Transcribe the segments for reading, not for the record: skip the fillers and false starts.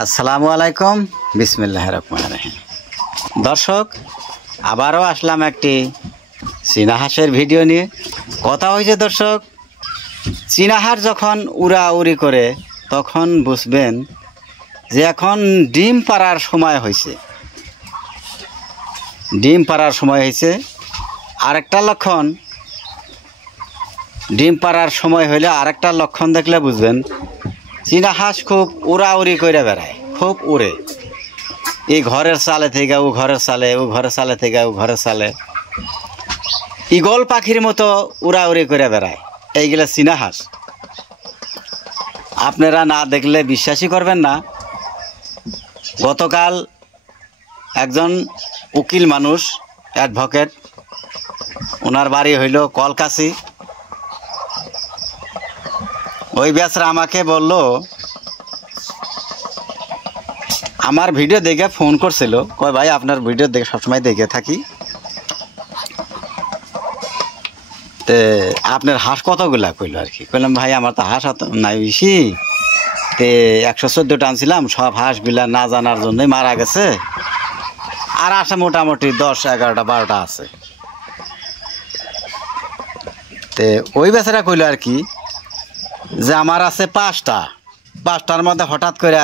আসসালামু আলাইকুম, বিসমিল্লাহির রহমানির রহিম। দর্শক, আবারও আসলাম একটি চীনা হাঁসের ভিডিও নিয়ে। কথা হয়েছে দর্শক, চীনা হাঁস যখন উড়াউড়ি করে তখন বুঝবেন যে এখন ডিম পাড়ার সময় হয়েছে। ডিম পাড়ার সময় হয়েছে। আরেকটা লক্ষণ, ডিম পাড়ার সময় হইলে আরেকটা লক্ষণ দেখলে বুঝবেন চীনা হাঁস খুব উড়াউড়ি করে বেড়ায়, খুব উড়ে। এই ঘরের চালে থেকে ও ঘরের চালে, ও ঘরের চালে থেকে ও ঘরের চালে, ঈগল পাখির মতো উড়াউড়ি করে বেড়ায়। এইগুলা চীনা হাঁস। আপনারা না দেখলে বিশ্বাসই করবেন না। গতকাল একজন উকিল মানুষ, অ্যাডভোকেট, ওনার বাড়ি হইল কলকাছি। ওই বেচারা আমাকে বলল, আমার ভিডিও দেখে ফোন করছিল, কয় ভাই আপনার ভিডিও দেখে সবসময় দেখে থাকি, তে আপনার হাঁস কতগুলা? কইল আর কি। কইলাম ভাই আমার তো হাঁস নাই বেশি, তে 114টা আনছিলাম, সব হাঁসগুলা না জানার জন্যই মারা গেছে, আর আসে মোটামুটি 10, 11টা 12টা আছে। তে ওই বেচারা কইল আর কি যে আমার আছে 5টার মধ্যে হঠাৎ করে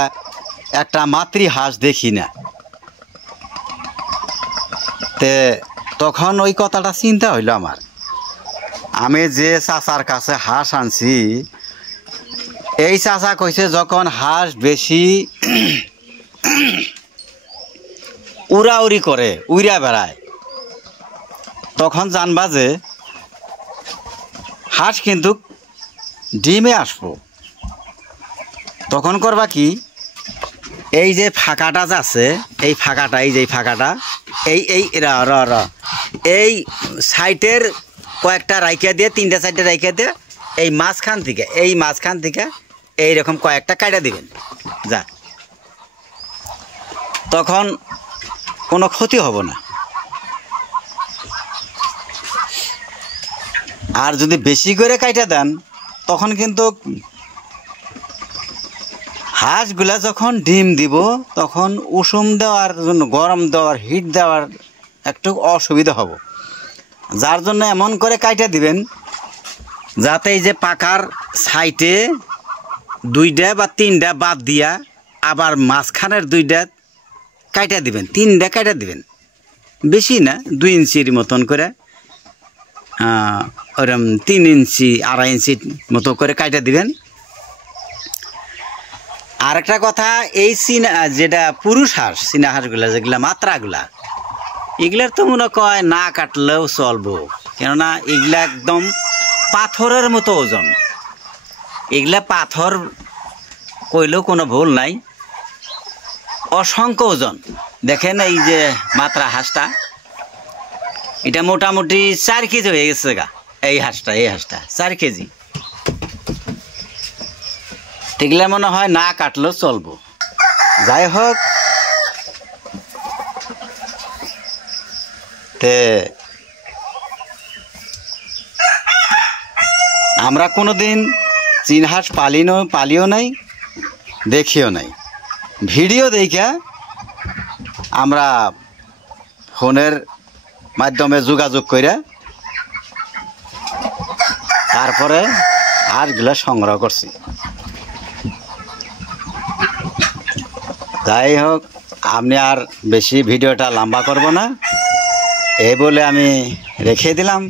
একটা মাতৃ হাঁস দেখি না। তে তখন ওই কথাটা চিন্তা হইল আমার, আমি যে চাচার কাছে হাঁস আনছি, এই চাচা কইছে যখন হাঁস বেশি উড়াউড়ি করে, উড়া বেড়ায়, তখন জানবা যে হাঁস কিন্তু ডিমে আসবো। তখন করবা কি, এই যে ফাঁকাটা আছে, এই ফাঁকাটা, এই যে ফাঁকাটা, এই এই এই সাইটের কয়েকটা রাইখা দিয়ে, 3টা 4টা রাইখা দিয়ে, এই মাঝখান থেকে এইরকম কয়েকটা কাটা দিবেন যা, তখন কোনো ক্ষতি হব না। আর যদি বেশি করে কাটা দেন, তখন কিন্তু হাঁসগুলা যখন ডিম দিব তখন উষুম দেওয়ার জন্য, গরম দেওয়ার, হিট দেওয়ার একটু অসুবিধা হবে। যার জন্য এমন করে কাইটা দিবেন যাতে এই যে পাকার সাইডে 2টা বা 3টা বাদ দিয়া, আবার মাঝখানের 2টা কাইটা দিবেন, 3টা কাইটা দিবেন, বেশি না, 2 ইঞ্চির মতন করে, ওরকম 3 ইঞ্চি 2.5 ইঞ্চি মতো করে কাইটা দিবেন। আরেকটা কথা, এই চীনা যেটা পুরুষ হাঁস, চীনা হাঁসগুলা যেগুলা মাত্রাগুলা, এগুলার তো মনে কয় না কাটলেও চলবো, কেননা এগুলা একদম পাথরের মতো ওজন। এগুলা পাথর কইলেও কোনো ভুল নাই, অসংখ্য ওজন। দেখেন এই যে মাত্রা হাঁসটা, এটা মোটামুটি 4 কেজি হয়ে গেছে গা। এই হাঁসটা 4 কেজি। এগুলা মনে হয় না কাটলেও চলবো। যাই হোক, তে আমরা কোনোদিন চীন হাঁস পালিও নাই, দেখিও নাই। ভিডিও দেখা আমরা ফোনের মাধ্যমে যোগাযোগ করে তারপরে হাঁসগুলা সংগ্রহ করছি। যাই হোক, আমি আর বেশি ভিডিওটা লম্বা করব না, এই বলে আমি রেখে দিলাম।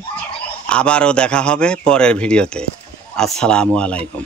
আবারও দেখা হবে পরের ভিডিওতে। আসসালামু আলাইকুম।